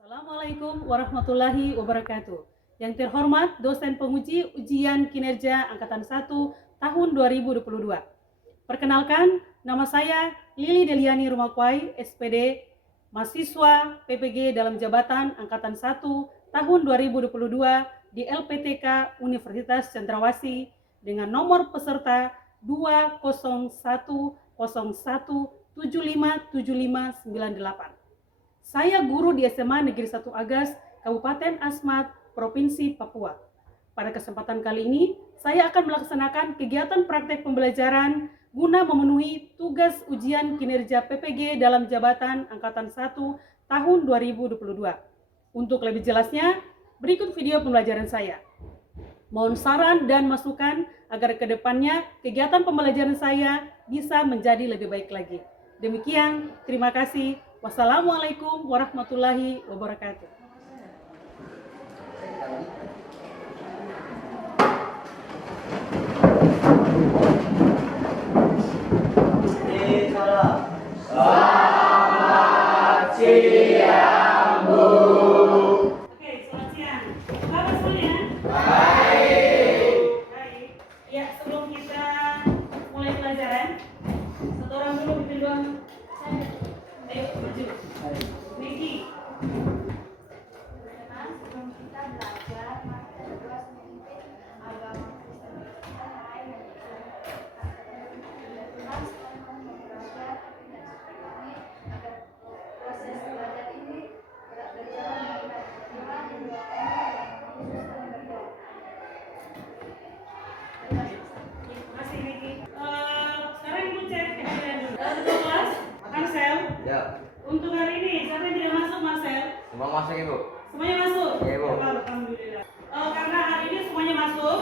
Assalamualaikum warahmatullahi wabarakatuh. Yang terhormat dosen penguji ujian kinerja Angkatan 1 tahun 2022. Perkenalkan, nama saya Lili Deliani Rumakwai, SPD, mahasiswa PPG dalam jabatan Angkatan 1 tahun 2022 di LPTK Universitas Cendrawasih dengan nomor peserta 20101757598. Saya guru di SMA Negeri 1 Agas, Kabupaten Asmat, Provinsi Papua. Pada kesempatan kali ini, saya akan melaksanakan kegiatan praktek pembelajaran guna memenuhi tugas ujian kinerja PPG dalam jabatan Angkatan 1 tahun 2022. Untuk lebih jelasnya, berikut video pembelajaran saya. Mohon saran dan masukan agar ke depannya kegiatan pembelajaran saya bisa menjadi lebih baik lagi. Demikian, terima kasih. Wassalamualaikum warahmatullahi wabarakatuh. Selamat siang, Bu. Oke, selamat siang. Apa semuanya? Baik. Baik. Ya, sebelum kita mulai pelajaran, satu orang dulu bikin doang. Ayo, maju. Niki. Sebelum kita belajar, mari kita berdoa memimpin agama Kristen kita lain dan Tuhan selalu memperhatikan dan kami agar proses belajar ini berjalan dengan baik. Tuhan dan doa kami dan Yesus kami berdoa. Terima kasih, Niki. Sekarang ibu cek kehadiran dulu. Ketua kelas, Marcel. Ya, Untuk hari ini, siapa yang tidak masuk, Marcel? semua masuk Ibu. Semuanya masuk? Iya, Bu. Alhamdulillah. Karena hari ini semuanya masuk,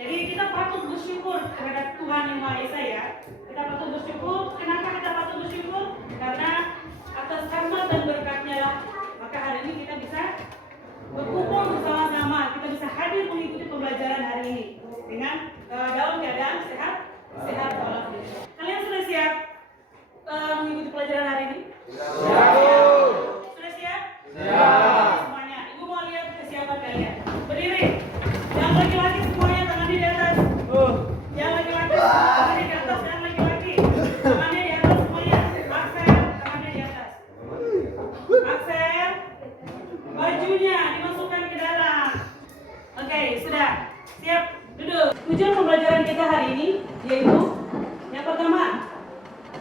jadi kita patut bersyukur terhadap Tuhan Yang Maha Esa ya. Kita patut bersyukur. Kenapa kita patut bersyukur? Karena atas rahmat dan berkatnya lah, maka hari ini kita bisa berkumpul bersama-sama. Kita bisa hadir mengikuti pembelajaran hari ini dengan dalam keadaan sehat walafiat. Kalian sudah siap mengikuti pelajaran hari ini? Sudah siap? Semuanya, ibu mau lihat kesiapan kalian. Berdiri. Yang laki-laki semuanya tangannya di atas. Yang laki-laki tangannya di atas. Yang laki-laki tangannya di atas semuanya. Aksen tangannya di atas. Aksen bajunya dimasukkan ke dalam. Oke, sudah siap. Duduk. Tujuan pembelajaran kita hari ini yaitu yang pertama,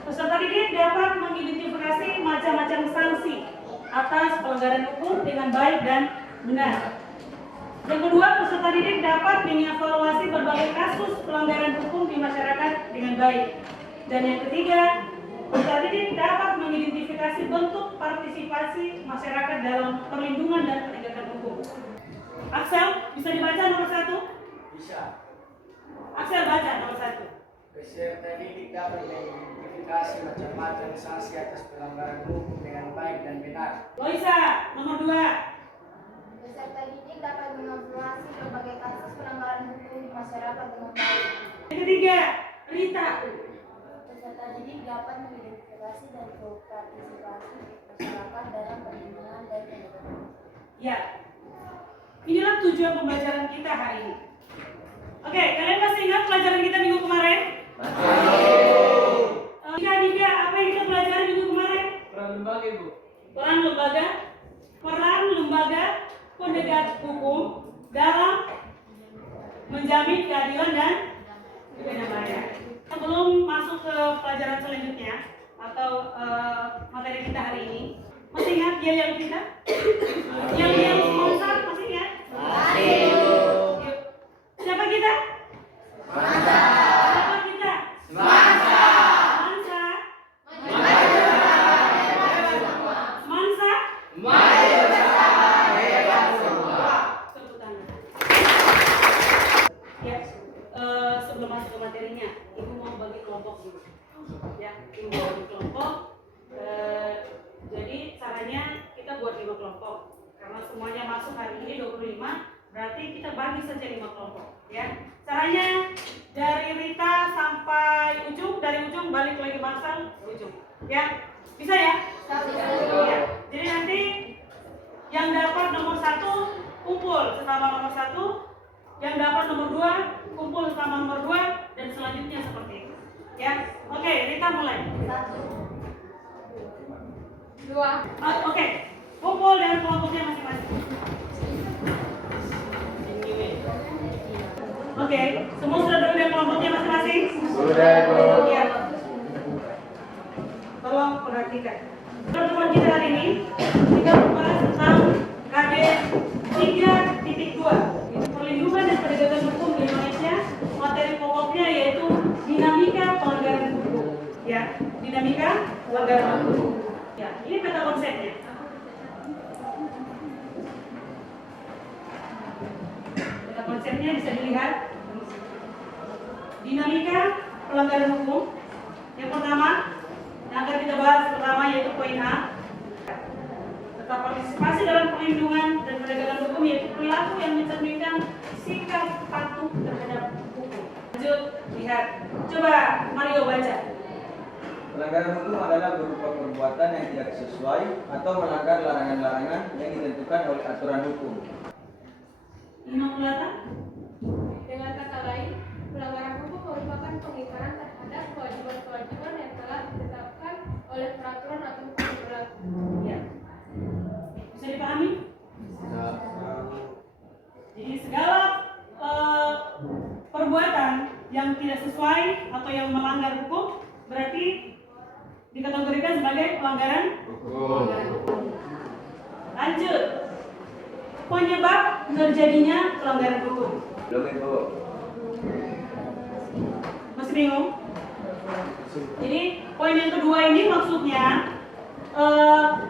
peserta didik dapat mengidentifikasi macam-macam sanksi atas pelanggaran hukum dengan baik dan benar. Yang kedua, peserta didik dapat mengevaluasi berbagai kasus pelanggaran hukum di masyarakat dengan baik. Dan yang ketiga, peserta didik dapat mengidentifikasi bentuk partisipasi masyarakat dalam perlindungan dan penegakan hukum. Axel, bisa dibaca nomor 1? Bisa. Axel, baca nomor 1. Peserta didik dapat mengidentifikasi macam-macam sanksi atas pelanggaran hukum dengan baik dan benar. Loisa, nomor 2. Peserta didik dapat mengevaluasi berbagai kasus pelanggaran hukum di masyarakat dengan baik. Yang ketiga, Rita. Peserta didik dapat mengidentifikasi dan berpartisipasi masyarakat dalam perlindungan dan penegakan hukum. Ya, inilah tujuan pembelajaran kita hari ini. Oke, kalian masih ingat pelajaran kita minggu kemarin? Tiga, apa yang kita pelajari minggu kemarin? Peran lembaga Ibu. Peran lembaga penegak hukum dalam menjamin keadilan dan kebenaran. Sebelum masuk ke pelajaran selanjutnya atau materi kita hari ini, masih ingat yel kita? Yel sponsor masih ingat? Yuk. Siapa kita? Siapa kita? Mansa. Tepuk tangan. Ya, sebelum masuk ke materinya, ibu mau bagi kelompok dulu. Ya, ibu bagi kelompok. Jadi caranya kita buat 5 kelompok. Karena semuanya masuk hari ini 25, berarti kita bagi saja 5 kelompok. Ya, caranya dari Rita sampai ujung, dari ujung balik lagi Marcel ke ujung. Ya, bisa ya? Bisa. Ya. Jadi nanti yang dapat nomor 1 kumpul sesama nomor 1, yang dapat nomor 2 kumpul sesama nomor 2, dan selanjutnya seperti itu. Ya, oke, Rita mulai. 1, 2, Oke, kumpul dengan kelompoknya masing-masing. Oke, semua sudah duduk dengan kelompoknya masing-masing? Sudah, Bu. Ya. Tolong perhatikan. Pertemuan kita hari ini kita membahas tentang KD 3.2, yaitu perlindungan dan penegakan hukum di Indonesia. Materi pokoknya yaitu dinamika pelanggaran hukum. Ya, dinamika pelanggaran hukum. Ya, ini meta konsepnya. Meta konsepnya bisa dilihat. Dinamika pelanggaran hukum. Yang pertama, yang akan kita bahas pertama yaitu poin A. Tetap partisipasi dalam perlindungan dan penegakan hukum yaitu perilaku yang mencerminkan sikap patuh terhadap hukum. Lanjut, lihat. Coba Mario baca. Pelanggaran hukum adalah berupa perbuatan yang tidak sesuai atau melanggar larangan-larangan yang ditentukan oleh aturan hukum. Immaculata. Dengan kata lain, pelanggaran hukum merupakan pengingkaran terhadap kewajiban-kewajiban yang telah ditetapkan oleh peraturan atau hukum berlaku. Ya. Bisa dipahami? Jadi segala perbuatan yang tidak sesuai atau yang melanggar hukum berarti dikategorikan sebagai pelanggaran hukum. Lanjut. Penyebab terjadinya pelanggaran hukum. Belum, Ibu. Masih bingung? Jadi poin yang kedua ini maksudnya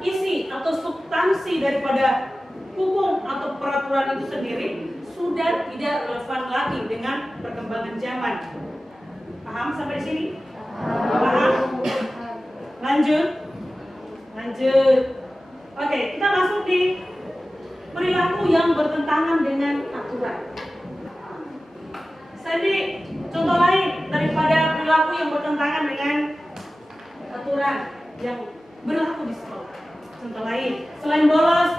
isi atau substansi daripada hukum atau peraturan itu sendiri sudah tidak relevan lagi dengan perkembangan zaman. Paham sampai di sini? Paham? Lanjut. Oke, kita masuk di perilaku yang bertentangan dengan aturan. Jadi contoh lain daripada perilaku yang bertentangan dengan aturan yang berlaku di sekolah. Contoh lain, selain bolos,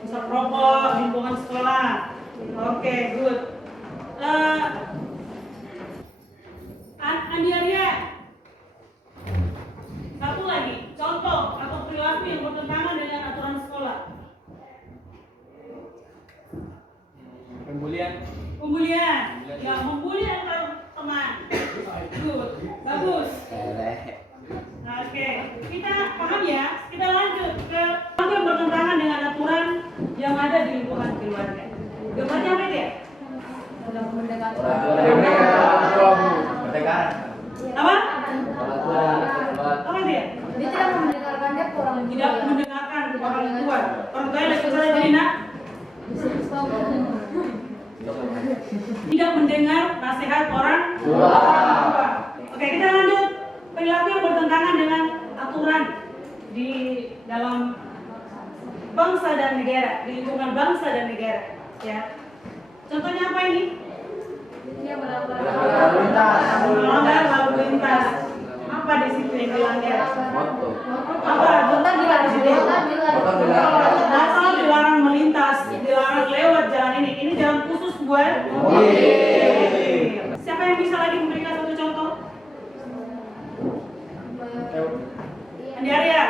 bisa rokok di lingkungan sekolah. Oke, good. Andi Arya, satu lagi contoh atau perilaku yang bertentangan dengan aturan sekolah. Pembulian. Ya, membuli antar teman. Good, bagus. Oke, kita paham ya. Kita lanjut ke apa yang bertentangan dengan aturan yang ada di lingkungan keluarga. Gambarnya apa ya? Apa? Apa dia? Dia tidak mendengarkan dia orang Tidak mendengarkan orang tua. Orang tua yang lagi salah jadi nak. Tidak mendengar nasihat orang tua. Oke, kita lanjut. Perilaku yang bertentangan dengan aturan di dalam bangsa dan negara, di lingkungan bangsa dan negara. Ya. Contohnya apa ini? Dia melanggar Melanggar lalu lintas. Apa di situ yang dilanggar? Apa? Contoh dilarang dilarang melintas, dilarang lewat jalan ini. Ini jalan khusus buat mobil. Siapa yang bisa lagi memberikan satu contoh? Andi Arya.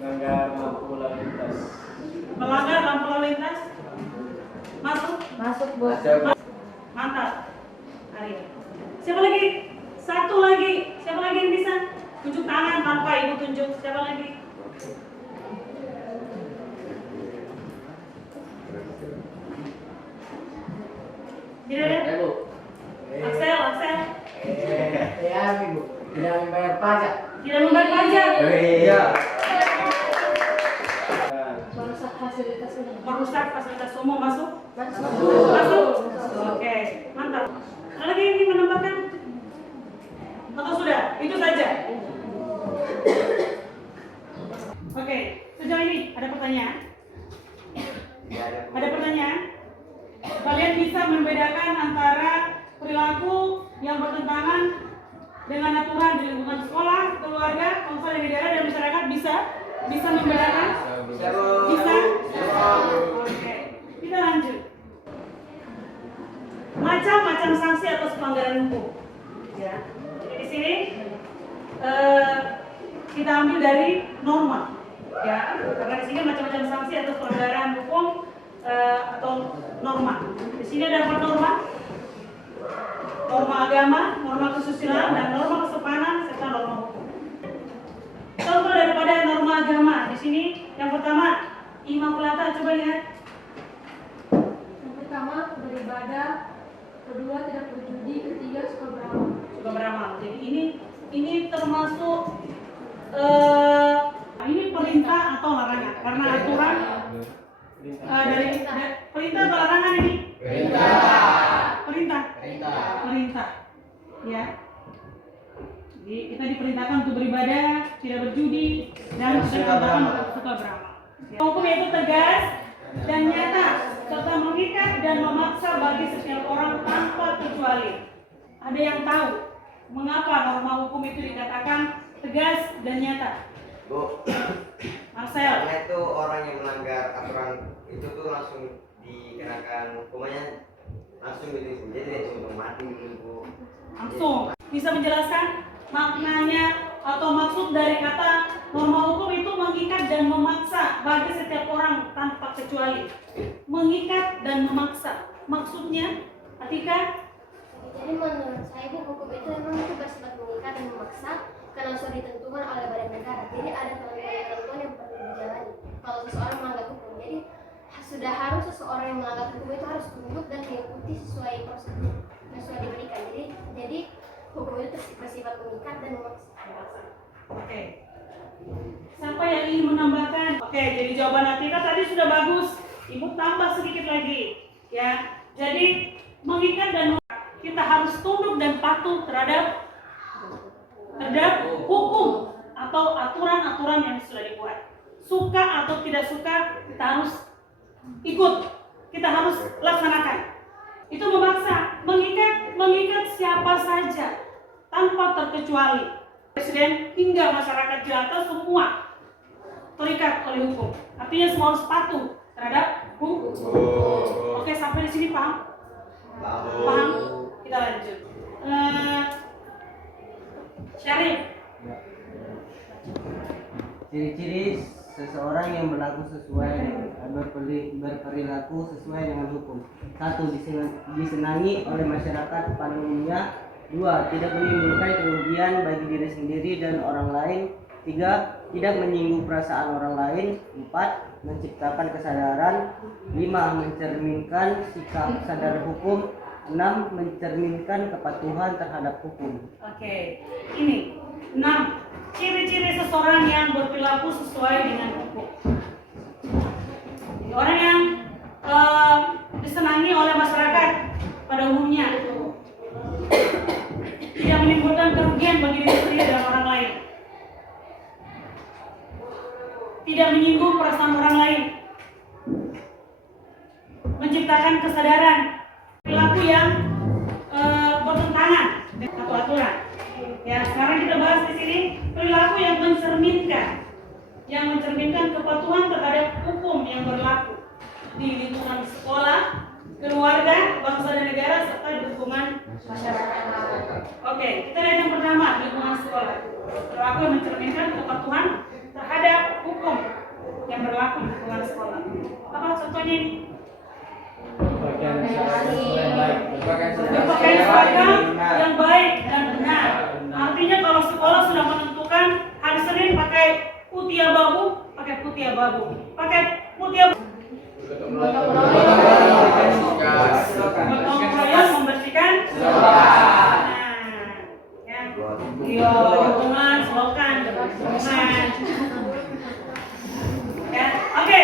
Melanggar lampu lalu lintas. Melanggar lampu lalu lintas. Masuk, Bu. Mantap. Arya. Siapa lagi? Satu lagi. Siapa lagi yang bisa? Tunjuk tangan tanpa ibu tunjuk. Siapa lagi? Tidak ada? Axel. Ya, Ibu. Tidak membayar pajak. Tidak membayar pajak. Iya. merusak Merusak fasilitas umum. Masuk? masuk. Masuk? Oke, mantap. Ada lagi yang ingin menambahkan? Atau sudah? Itu saja? Oke, sejauh ini ada pertanyaan? Ada pertanyaan? Kalian bisa membedakan antara perilaku yang bertentangan dengan aturan di lingkungan sekolah, keluarga, bangsa dan negara dan masyarakat bisa membedakan? Bisa? Oke, kita lanjut. Macam-macam sanksi atas pelanggaran hukum. Ya. Jadi di sini kita ambil dari norma. Ya, karena di sini macam-macam sanksi atas pelanggaran hukum atau norma. Di sini ada 4 norma. Norma agama, norma kesusilaan, dan norma kesopanan serta norma hukum. Contoh daripada norma agama di sini yang pertama, Immaculata, coba lihat. Yang pertama, beribadah. Kedua, tidak berjudi. Ketiga, suka beramal. Suka beramal. Jadi ini termasuk ini perintah atau larangan karena aturan dari perintah atau larangan ini? Perintah. Ya. Jadi kita diperintahkan untuk beribadah, tidak berjudi, dan suka beramal. Hukum itu tegas dan nyata serta mengikat dan memaksa bagi setiap orang tanpa kecuali. Ada yang tahu mengapa norma hukum itu dikatakan tegas dan nyata? Bu, Marcel. karena itu orang yang melanggar aturan itu tuh langsung dikenakan hukumannya langsung gitu, jadi tidak cuma mati gitu. Langsung bisa menjelaskan maknanya atau maksud dari kata norma hukum itu mengikat dan memaksa bagi setiap orang tanpa kecuali. Mengikat dan memaksa, maksudnya Atika? Jadi menurut saya hukum itu memang itu bersifat mengikat dan memaksa karena sudah ditentukan oleh badan negara. Jadi ada ketentuan yang perlu dijalani. Kalau seseorang melanggar hukum, jadi sudah harus seseorang yang melanggar hukum itu harus tunduk dan mengikuti sesuai prosedur yang sudah diberikan. Jadi hukum itu bersifat mengikat dan memaksa. Oke. Siapa yang ingin menambahkan? Oke, jadi jawaban Atika tadi sudah bagus. Ibu tambah sedikit lagi, ya. Jadi mengikat dan kita harus tunduk dan patuh terhadap hukum atau aturan-aturan yang sudah dibuat. Suka atau tidak suka, kita harus ikut, kita harus laksanakan. Itu memaksa, mengikat siapa saja tanpa terkecuali. Presiden hingga masyarakat jelata semua terikat oleh hukum. Artinya semua harus patuh terhadap hukum. Oke, sampai di sini paham? Paham? Kita lanjut. Syarif. Ciri-ciri seseorang yang berperilaku sesuai dengan hukum. 1. Disenangi oleh masyarakat pada umumnya. 2. Tidak menimbulkan kerugian bagi diri sendiri dan orang lain. 3. Tidak menyinggung perasaan orang lain. 4. Menciptakan kesadaran. 5. Mencerminkan sikap sadar hukum. 6. Mencerminkan kepatuhan terhadap hukum. Oke, ini 6 ciri-ciri seseorang yang berperilaku sesuai dengan hukum. Orang yang disenangi oleh masyarakat pada umumnya, tidak menimbulkan kerugian bagi diri sendiri dan orang lain, tidak menyinggung perasaan orang lain, menciptakan kesadaran, perilaku yang bertentangan atau aturan. Ya, sekarang kita bahas di sini perilaku yang mencerminkan kepatuhan terhadap hukum yang berlaku di lingkungan sekolah, keluarga, bangsa dan negara serta di lingkungan masyarakat. Oke, kita lihat yang pertama, lingkungan sekolah. Perilaku yang mencerminkan kepatuhan terhadap hukum yang berlaku di lingkungan sekolah. Apa contohnya ini? Berpakaian seragam yang baik dan benar. Artinya kalau sekolah sudah menentukan hari Senin pakai putih abu-abu, pakai putih abu-abu. Pakai putih abu. Gotong royong membersihkan. Nah, ya. Yo, lingkungan, selokan, lingkungan. Ya, oke.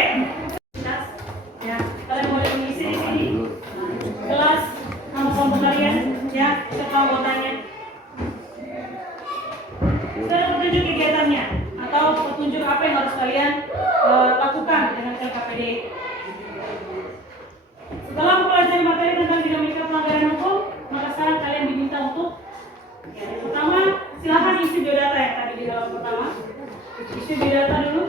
Ya, kalian boleh mengisi di sini. Kelas nama kelompok kalian, ya, siapa anggotanya. Saya petunjuk kegiatannya atau petunjuk apa yang harus kalian lakukan dengan LKPD. Setelah mempelajari materi tentang dinamika pelanggaran hukum, maka sekarang kalian diminta untuk Ya, yang pertama silahkan isi biodata yang tadi di halaman pertama. Isi biodata dulu.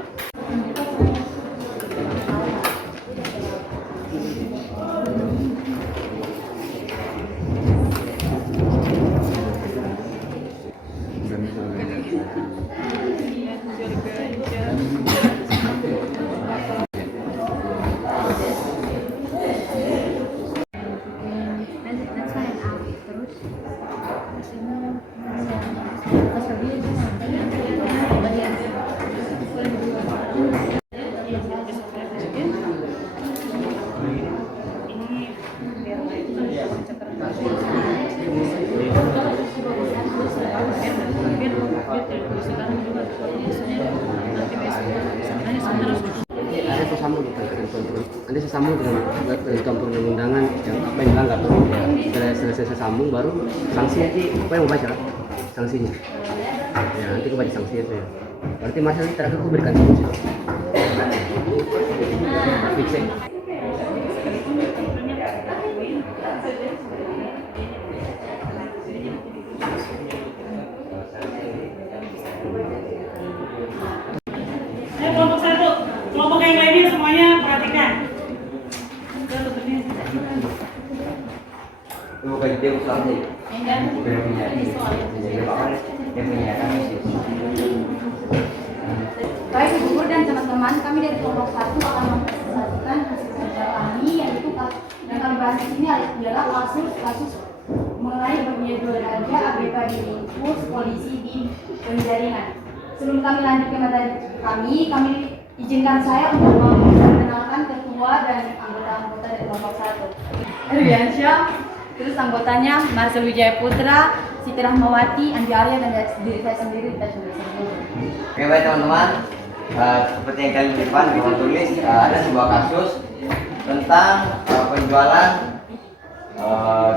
Nanti saya sambung dengan campur undangan yang apa yang dilanggar. Setelah selesai saya sambung baru sanksi nanti apa yang mau baca sanksinya. Ya nanti aku baca sanksi itu ya. Berarti masalah ini terakhir aku berikan solusi. Fix ya. Kelompok satu, kelompok yang lainnya semuanya perhatikan. Bukan dia usaha sih. Bukan punya. Dia punya kan sih. Baik Ibu Guru dan teman-teman, kami dari kelompok 1 akan mempresentasikan hasil kerja kami, yaitu yang kami bahas di sini adalah kasus mengenai penyedoraja ABK di Lingkus Polisi di Penjaringan. Sebelum kami lanjut ke materi kami izinkan saya untuk memperkenalkan ketua dan anggota-anggota dari kelompok 1. Erwiansyah, terus anggotanya Marcel Wijaya Putra, Siti Rahmawati, Andi Arya, dan diri saya sendiri, kita sudah sebut. Oke baik teman-teman, seperti yang kalian di depan saya tulis ada sebuah kasus tentang penjualan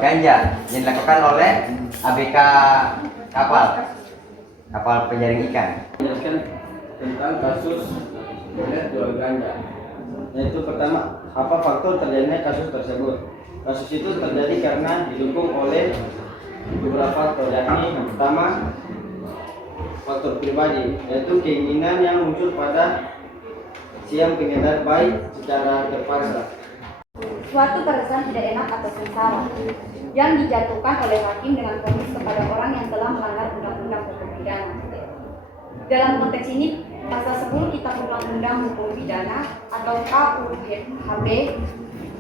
ganja yang dilakukan oleh ABK kapal penjaring ikan. Menjelaskan tentang kasus jual ganja. Yaitu pertama, apa faktor terjadinya kasus tersebut? Kasus itu terjadi karena didukung oleh beberapa faktor, yakni yang pertama faktor pribadi, yaitu keinginan yang muncul pada si yang pengedar baik secara terpaksa. Suatu perasaan tidak enak atau sengsara yang dijatuhkan oleh hakim dengan vonis kepada orang yang telah melanggar undang-undang hukum pidana. Dalam konteks ini, pasal 10 Kitab Undang-Undang Hukum Pidana atau KUHP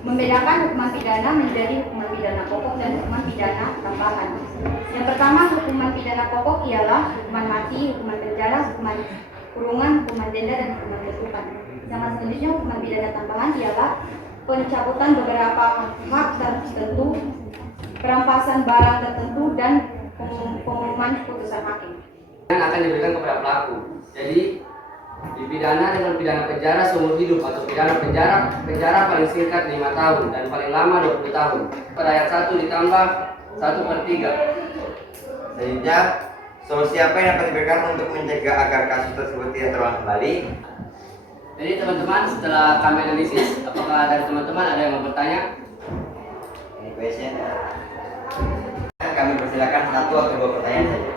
membedakan hukuman pidana menjadi hukuman pidana pokok dan hukuman pidana tambahan. Yang pertama, hukuman pidana pokok ialah hukuman mati, hukuman penjara, hukuman kurungan, hukuman denda, dan hukuman ketukan. Yang selanjutnya, hukuman pidana tambahan ialah pencabutan beberapa hak tertentu, perampasan barang tertentu, dan pengumuman putusan hakim Yang akan diberikan kepada pelaku. Jadi dipidana dengan pidana penjara seumur hidup atau pidana penjara paling singkat 5 tahun dan paling lama 20 tahun. Pada ayat 1 ditambah 1/3. Selanjutnya, solusi apa yang dapat diberikan untuk mencegah agar kasus tersebut tidak terulang kembali? Jadi teman-teman, setelah kami analisis, apakah dari teman-teman ada yang mau bertanya? Ini question. Kami persilakan 1 atau 2 pertanyaan saja.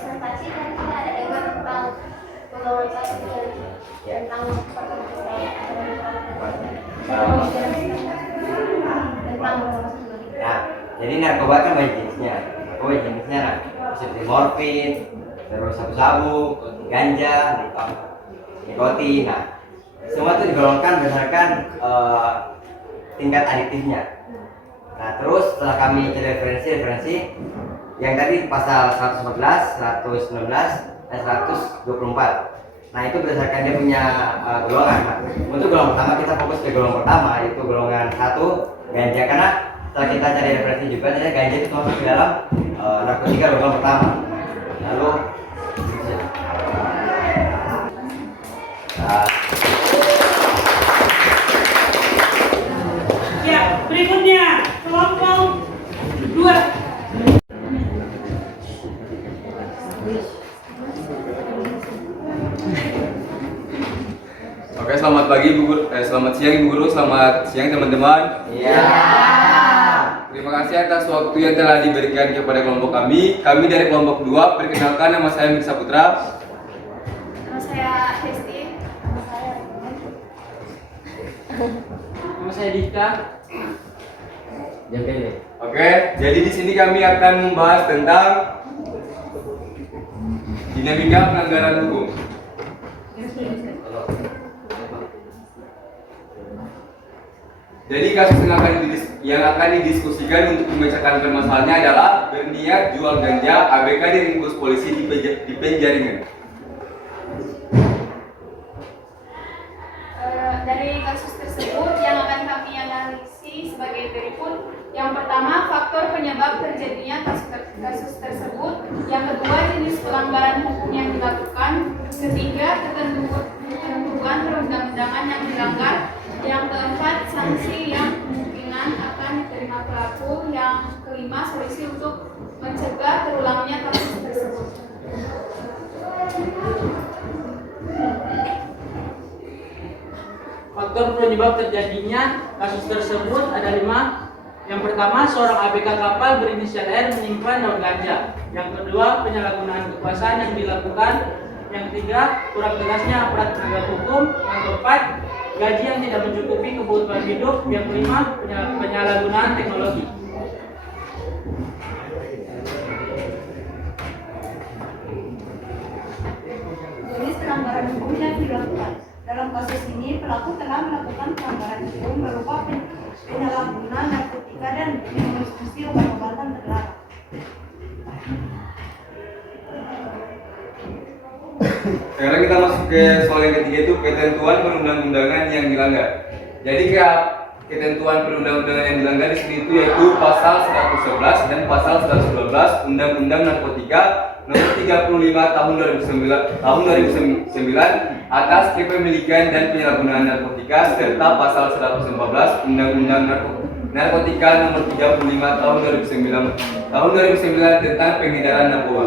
Presentasi dan kita ada tema tentang pengalaman kasus tentang Nah, jadi narkoba kan banyak jenisnya. Narkoba jenisnya seperti morfin, terus sabu-sabu, ganja, nikotin. Nah, semua itu digolongkan berdasarkan tingkat adiktifnya. Nah, terus setelah kami cari referensi yang tadi pasal 114, 119, dan 124. Nah, itu berdasarkan dia punya golongan. Nah, untuk golongan pertama kita fokus ke golongan pertama, yaitu golongan 1 ganja, karena setelah kita cari referensi juga ternyata ganja itu masuk ke dalam narkotika golongan pertama. Lalu Ya, berikutnya kelompok 2. Oke, selamat pagi Bu Guru, selamat siang Ibu Guru, selamat siang teman-teman. iya. Terima Terima kasih atas waktu yang telah diberikan kepada kelompok kami. Kami dari kelompok 2, perkenalkan nama saya Mirsa Putra. Nama saya Hesti. Nama saya Nama saya Dika. Oke, jadi di sini kami akan membahas tentang dinamika pelanggaran hukum. Jadi kasus yang akan didiskusikan untuk memecahkan permasalahannya adalah berniat jual ganja ABK diringkus polisi di penjaringan. Dari kasus tersebut yang akan kami analisis sebagai berikut. Yang pertama, faktor penyebab terjadinya kasus tersebut. Yang kedua, jenis pelanggaran hukum yang dilakukan. Ketiga, ketentuan perundang-undangan yang dilanggar. Yang keempat, sanksi yang kemungkinan akan diterima pelaku. Yang kelima, solusi untuk mencegah terulangnya kasus tersebut. Faktor penyebab terjadinya kasus tersebut ada 5. Yang pertama, seorang ABK kapal berinisial R menyimpan daun ganja. Yang kedua, penyalahgunaan kekuasaan yang dilakukan. Yang ketiga, kurang tegasnya aparat penegak hukum. Yang keempat, gaji yang tidak mencukupi kebutuhan hidup. Yang kelima, penyalahgunaan teknologi. Jenis pelanggaran hukum yang dilakukan. Dalam kasus ini, pelaku telah melakukan pelanggaran hukum berupa penyalahgunaan narkotika dan mengkonsumsi obat-obatan terlarang. Sekarang kita masuk ke soal yang ketiga, itu ketentuan perundang-undangan yang dilanggar. Jadi ketentuan perundang-undangan yang dilanggar di sini itu yaitu pasal 111 dan pasal 112 Undang-Undang Narkotika Nomor 35 Tahun 2009 atas kepemilikan dan penyalahgunaan narkotika serta pasal 114 Undang-Undang Narkotika Nomor 35 Tahun 2009 tentang pengedaran narkoba.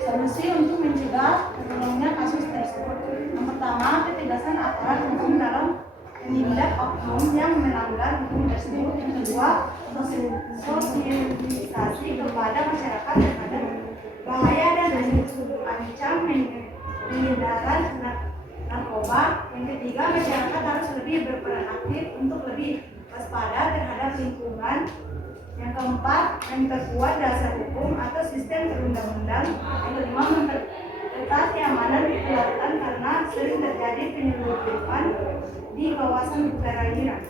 Solusi untuk mencegah terulangnya kasus tersebut. Yang pertama, ketegasan aparat hukum dalam menindak oknum yang melanggar hukum tersebut. Yang kedua, sosialisasi kepada masyarakat terhadap bahaya dan ancam pengedaran narkoba. Yang ketiga, masyarakat harus lebih berperan aktif untuk lebih waspada terhadap lingkungan. Yang keempat, memperkuat dasar hukum atau sistem perundang-undang. Yang kelima, memperketat keamanan di lautan karena sering terjadi penyelundupan di kawasan perairan.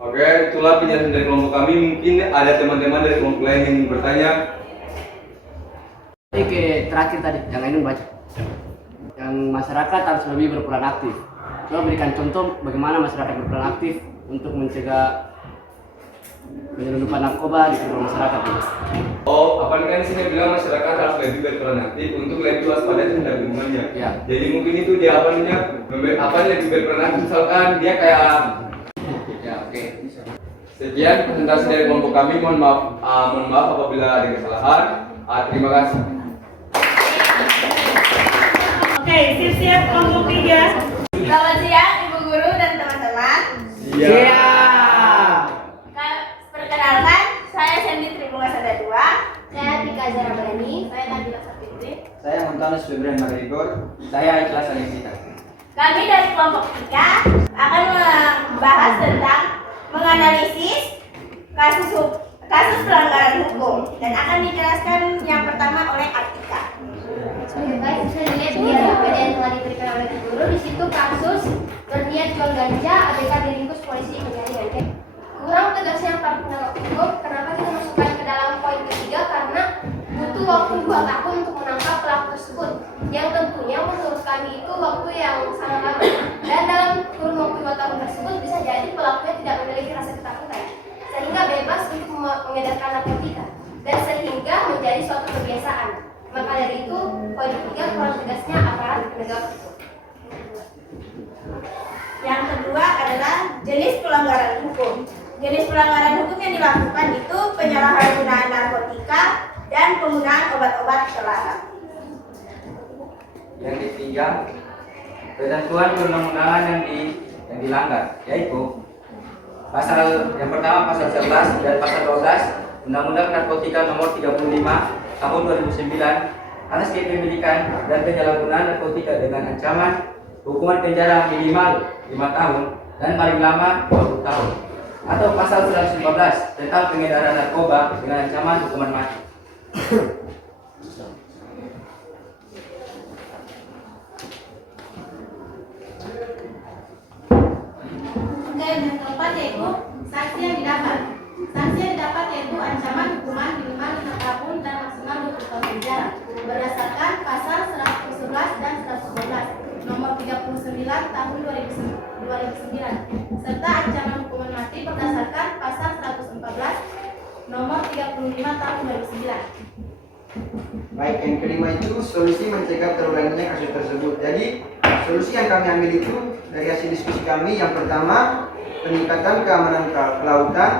Oke, itulah penjelasan dari kelompok kami. Mungkin ada teman-teman dari kelompok lain yang bertanya. Oke, terakhir tadi yang ini baca. Yang masyarakat harus lebih berperan aktif. Coba berikan contoh bagaimana masyarakat berperan aktif untuk mencegah penyelundupan narkoba di seluruh masyarakat ini. Oh, apa kan di sini bilang masyarakat harus lebih berperan aktif untuk lebih waspada terhadap lingkungannya. Ya. Jadi mungkin itu dia lebih berperan aktif, misalkan dia kayak Ya, oke. sekian presentasi dari kelompok kami. Mohon maaf apabila ada kesalahan. Terima kasih. Oke, siap-siap kelompok 3. Selamat siang Ibu Guru dan teman-teman. Iya. Perkenalkan, saya Sandy Tribunga Sada 2. Saya Tika Zara Berani. Saya Nabila Sapitri. Saya Montanus Febrian Magregor. Saya Ikhlas Alexita. Kami dari kelompok 3 akan membahas tentang menganalisis kasus pelanggaran hukum dan akan dijelaskan yang pertama oleh Atika. Baik, bisa dilihat di RPD yang telah diberikan oleh guru. Di situ kasus berniat jual ganja ABK diringkus polisi penjaringan. Kurang tegasnya para penegak hukum. Kenapa kita masukkan ke dalam poin ketiga? Karena butuh waktu 2 tahun untuk menangkap pelaku tersebut. Yang tentunya menurut kami itu waktu yang sangat lama. Dan dalam kurun waktu 2 tahun tersebut bisa jadi pelakunya tidak memiliki rasa ketakutan, sehingga bebas untuk mengedarkan narkotika dan sehingga menjadi suatu kebiasaan. Maka dari itu, poin ketiga kurang tegasnya aparat penegak hukum. Yang kedua adalah jenis pelanggaran hukum. Jenis pelanggaran hukum yang dilakukan itu penyalahgunaan narkotika dan penggunaan obat-obat terlarang. Yang ketiga, ketentuan perundang-undangan yang dilanggar, yaitu yang pertama pasal 11 dan pasal 12 Undang-Undang Narkotika Nomor 35 Tahun 2009 atas kepemilikan dan penyalahgunaan narkotika dengan ancaman hukuman penjara minimal 5 tahun dan paling lama 20 tahun, atau pasal 115 tentang pengedaran narkoba dengan ancaman hukuman mati. Oke, yang keempat yaitu sanksi yang didapat. Sanksi yang didapat yaitu ancaman hukuman minimal 5 tahun dan maksimal 20 tahun penjara berdasarkan pasal 111 dan 112 nomor 39 tahun 2009 serta ancaman hukuman mati berdasarkan pasal 114 nomor 35 tahun 2009. Baik, yang kelima itu solusi mencegah terulanginya kasus tersebut. Jadi solusi yang kami ambil itu dari hasil diskusi kami, yang pertama peningkatan keamanan kelautan,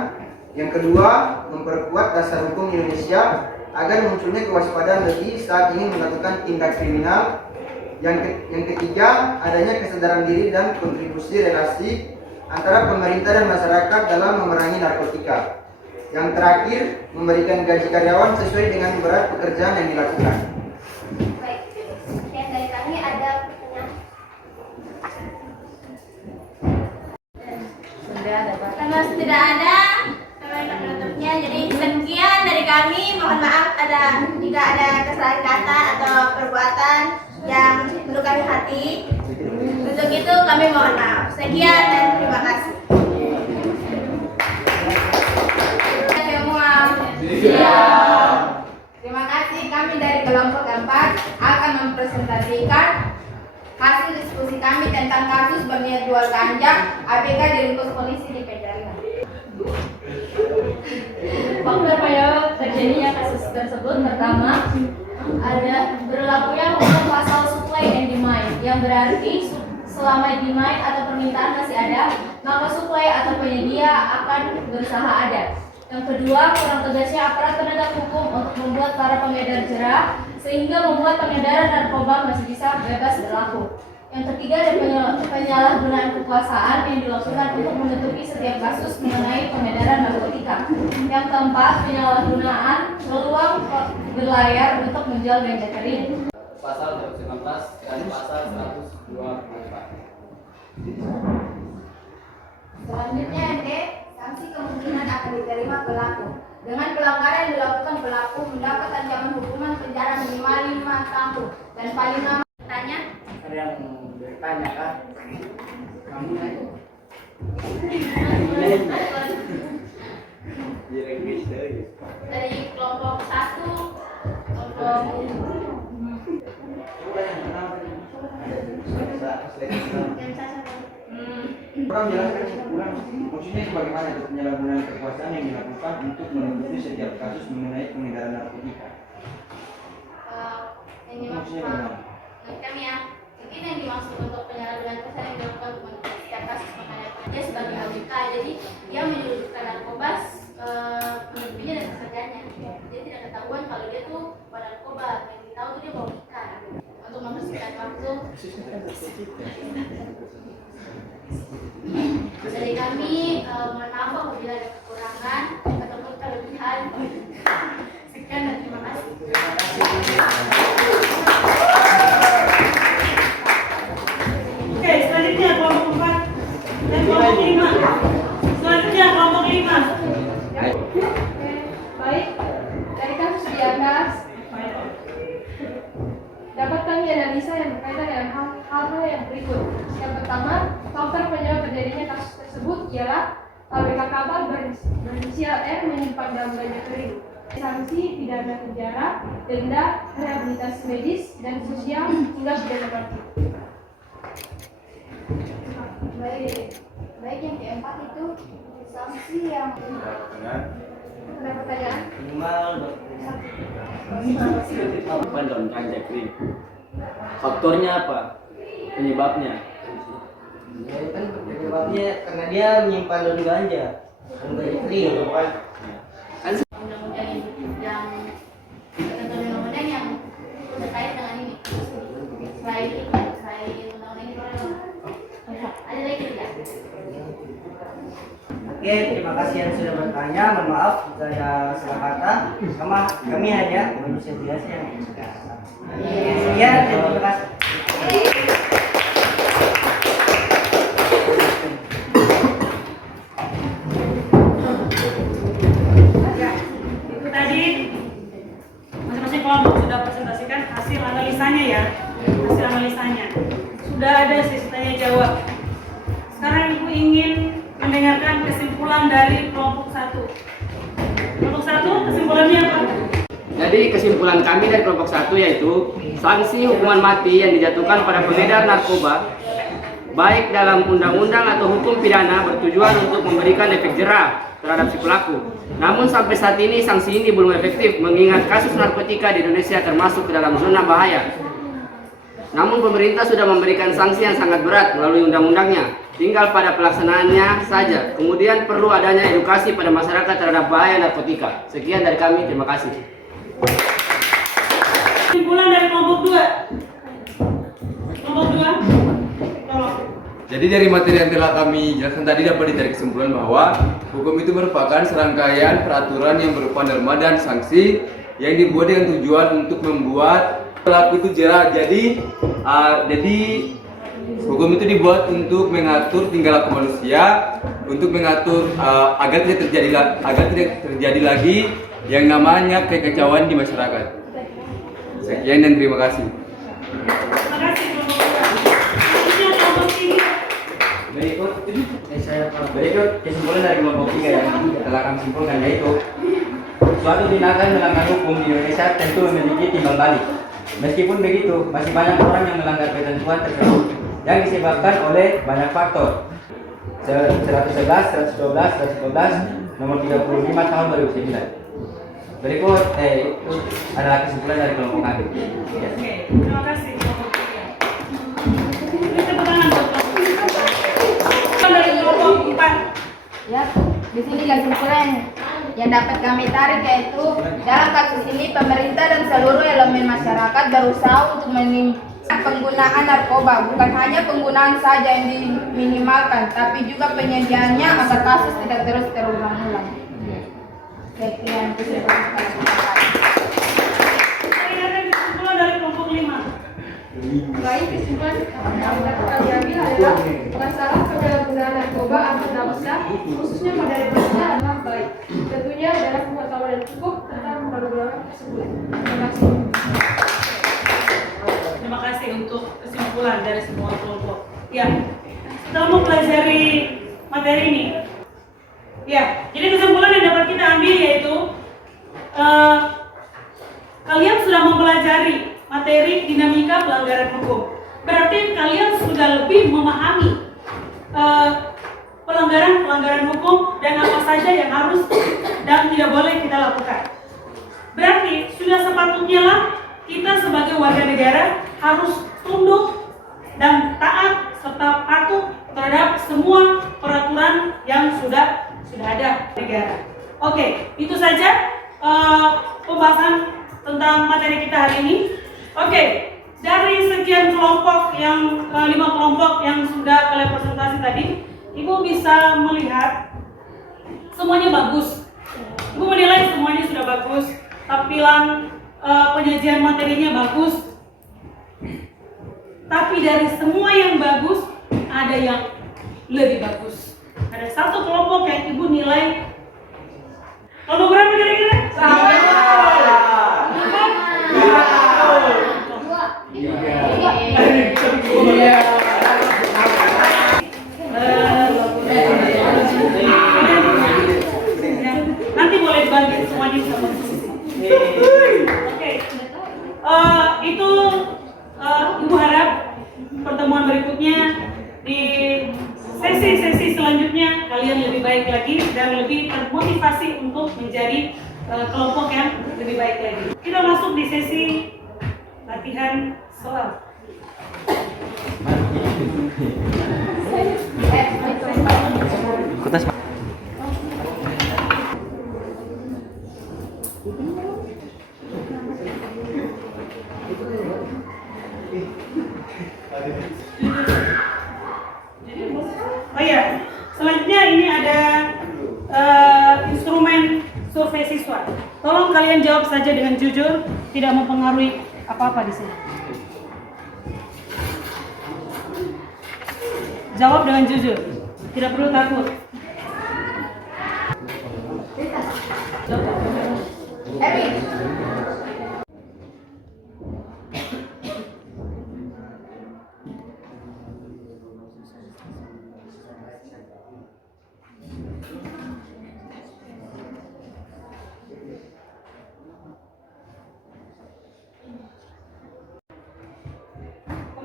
yang kedua memperkuat dasar hukum Indonesia agar munculnya kewaspadaan lebih saat ingin melakukan tindak kriminal, yang ketiga adanya kesadaran diri dan kontribusi relasi antara pemerintah dan masyarakat dalam memerangi narkotika. Yang terakhir, memberikan gaji karyawan sesuai dengan berat pekerjaan yang dilakukan. Baik, yang dari kami ada pertanyaan. Karena tidak ada, kami akan menutupnya. Jadi sekian dari kami. Mohon maaf jika ada kesalahan kata atau perbuatan yang melukai hati. Untuk itu kami mohon maaf. Sekian dan terima kasih. Terima kasih. Kami dari kelompok 4 akan mempresentasikan hasil diskusi kami tentang kasus berniat jual ganja ABK diringkus polisi di Penjaringan. Faktor penyebab terjadinya kasus tersebut pertama ada berlakunya hukum pasal supply and demand, yang berarti selama demand atau permintaan masih ada, maka supply atau penyedia akan berusaha ada. Yang kedua, kurang tegasnya aparat penegak hukum untuk membuat para pengedar jerah sehingga membuat pengedaran narkoba masih bisa bebas berlaku. Yang ketiga, ada penyalahgunaan kekuasaan yang dilakukan untuk menutupi setiap kasus mengenai peredaran narkotika. Yang keempat, penyalahgunaan peluang berlayar untuk menjual ganja kering. Pasal 119 dan pasal 124. Selanjutnya D, sanksi kemungkinan akan diterima pelaku. Dengan pelanggaran yang dilakukan pelaku mendapat ancaman hukuman penjara minimal 5 tahun dan paling lama. Tanya? Ada yang bertanya kan? Kamu aja. Dari kelompok 1, kelompok Orang jelaskan ulang, maksudnya bagaimana itu penyalahgunaan kekuasaan yang dilakukan untuk menutupi setiap kasus mengenai pengedaran narkotika. yang dimaksud kami ya, mungkin yang dimaksud untuk penyalahgunaan kekuasaan yang dilakukan untuk menutupi setiap kasus mengenai dia sebagai ABK, jadi dia menyelundupkan narkoba menutupinya dari pekerjaannya. Dia tidak ketahuan kalau dia tuh pada narkoba, yang ditahu tuh dia bawa ikan untuk membersihkan waktu. Dari kami, mohon maaf apabila ada kekurangan ataupun kelebihan. Sekian dan terima kasih. Oke, selanjutnya kelompok 4 dan kelompok 5. Selanjutnya kelompok 5. Baik, dari kasus di atas dapat kami analisa yang berkaitan dengan hal-hal yang berikut. Yang pertama, faktor penyebab terjadinya kasus tersebut ialah ABK kapal berinisial R menyimpan dalam ganja kering. Sanksi pidana penjara, denda, rehabilitasi medis, dan sosial hingga pidana mati. Baik yang keempat itu sanksi yang ada pertanyaan. Apa daun ganja kering? Faktornya apa? Penyebabnya? Ya, kan penyebabnya karena dia menyimpan daun ganja, daun ganja kering. Undang-undang yang terima kasih yang sudah bertanya. Mohon maaf jika ada salah kata. Kami hanya manusia biasa yang sekian, terima kasih. Ya, itu tadi masing-masing kelompok sudah presentasikan hasil analisanya ya. Hasil analisanya. Sudah ada sesi tanya jawab. Sekarang Ibu ingin mendengarkan kesimpulan dari kelompok 1. Kelompok 1 kesimpulannya apa? Jadi kesimpulan kami dari kelompok 1 yaitu sanksi hukuman mati yang dijatuhkan pada pengedar narkoba baik dalam undang-undang atau hukum pidana bertujuan untuk memberikan efek jerah terhadap si pelaku. Namun sampai saat ini sanksi ini belum efektif mengingat kasus narkotika di Indonesia termasuk ke dalam zona bahaya. Namun pemerintah sudah memberikan sanksi yang sangat berat melalui undang-undangnya. Tinggal pada pelaksanaannya saja. Kemudian perlu adanya edukasi pada masyarakat terhadap bahaya narkotika. Sekian dari kami, terima kasih. Kesimpulan dari kelompok 2. Kelompok 2. Tolong. Jadi dari materi yang telah kami jelaskan tadi dapat ditarik kesimpulan bahwa hukum itu merupakan serangkaian peraturan yang berupa norma dan sanksi yang dibuat dengan tujuan untuk membuat pelaku itu jerah. Jadi hukum itu dibuat untuk mengatur tingkah laku manusia, untuk mengatur agar tidak terjadi lagi yang namanya kekacauan di masyarakat. Sekian dan terima kasih. Terima kasih kelompok 2. Selanjutnya kelompok 3. Berikut kesimpulan dari kelompok 3 yang telah kami simpulkan yaitu suatu tindakan melanggar hukum di Indonesia tentu memiliki timbal balik. Meskipun begitu, masih banyak orang yang melanggar ketentuan tersebut yang disebabkan oleh banyak faktor. 111, 112, 112, nomor 35 tahun 2009. Berikut itu adalah kesimpulan dari kelompok kami. Ya. Oke, terima kasih kelompok 3. Ini tepuk tangan buat kelompok 3. Dari kelompok 4. Ya, di sini kesimpulan yang dapat kami tarik yaitu dalam kasus ini pemerintah dan seluruh elemen masyarakat berusaha untuk meminimalisir penggunaan narkoba, bukan hanya penggunaan saja yang diminimalkan, tapi juga penyediaannya agar kasus tidak terus terulang-ulang. Sekian kesimpulan kami. Kesimpulan dari kelompok 5. Baik, kesimpulan yang dapat kami ambil adalah masalah penyalahgunaan narkoba amat besar, khususnya pada remaja adalah baik. Tentunya adalah pengetahuan yang cukup tentang pergaulan tersebut. Terima kasih. Terima kasih untuk kesimpulan dari semua kelompok. Ya, setelah mempelajari materi ini, ya, jadi kesimpulan yang dapat kita ambil yaitu kalian sudah mempelajari materi dinamika pelanggaran hukum. Berarti kalian sudah lebih memahami pelanggaran hukum dan apa saja yang harus dan tidak boleh kita lakukan. Berarti sudah sepatutnya lah kita sebagai warga negara harus tunduk dan taat serta patuh terhadap semua peraturan yang sudah ada di negara. Oke, itu saja pembahasan tentang materi kita hari ini. Oke, dari sekian kelompok yang 5 kelompok yang sudah kalian presentasi tadi, Ibu bisa melihat semuanya bagus. Ibu menilai semuanya sudah bagus, tampilan penyajian materinya bagus. Tapi dari semua yang bagus, ada yang lebih bagus. Ada satu kelompok yang Ibu nilai kelompok berapa kira-kira? Nanti boleh dibagi semuanya sama. Oke, itu Ibu harap pertemuan berikutnya di sesi-sesi selanjutnya kalian lebih baik lagi dan lebih termotivasi untuk menjadi kelompok yang lebih baik lagi. Kita masuk di sesi latihan soal. Oh iya, selanjutnya ini ada siswa. Tolong kalian jawab saja dengan jujur, tidak mempengaruhi apa-apa di sini. Jawab dengan jujur, tidak perlu takut.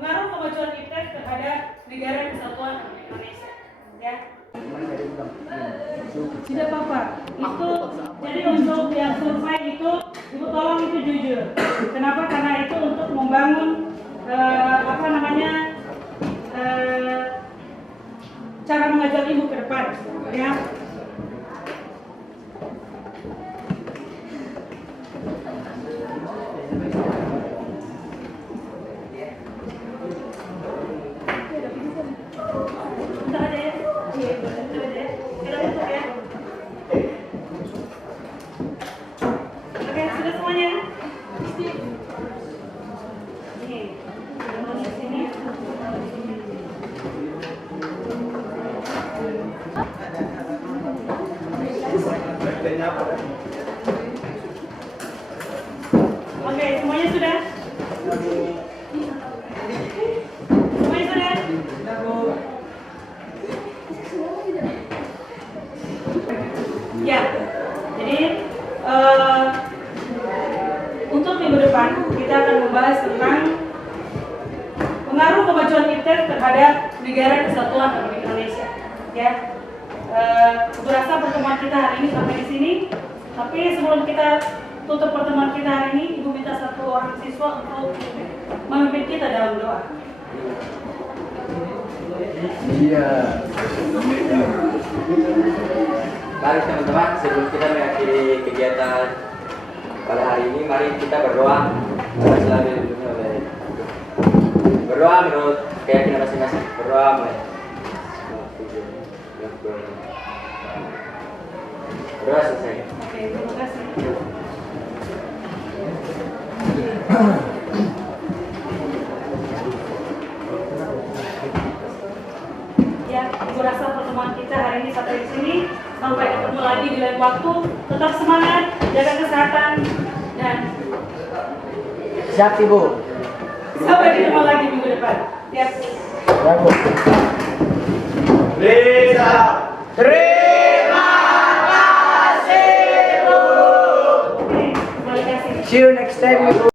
Pengaruh kemajuan iptek terhadap negara kesatuan Indonesia, ya. Tidak apa-apa. Itu jadi untuk yang survei itu, ibu tolong itu jujur. Kenapa? Karena itu untuk membangun cara mengajar ibu ke depan, ya. Bentar aja ya. Bentar aja ya. Kita tutup ya. Oke, sudah semuanya? Nih, di sini. Oke, semuanya sudah? Semuanya sudah? Ya, jadi untuk minggu depan kita akan membahas tentang pengaruh kemajuan iptek terhadap negara kesatuan Republik Indonesia. Ya, berasa pertemuan kita hari ini sampai di sini. Tapi sebelum kita tutup pertemuan kita hari ini, Ibu minta satu orang siswa untuk memimpin kita dalam doa. Iya. Mari teman-teman, sebelum kita mengakhiri kegiatan pada hari ini, mari kita berdoa. Berdoa menurut keyakinan masing-masing. Berdoa mulai. Berdoa selesai. Oke, terima kasih. Ya, Ibu rasa pertemuan kita hari ini sampai di sini. Sampai ketemu lagi di lain waktu. Tetap semangat, jaga kesehatan, dan Siap, Ibu. sampai ketemu lagi minggu depan. Ya. Lisa, terima kasih, Bu. Terima kasih. See you next time, Ibu.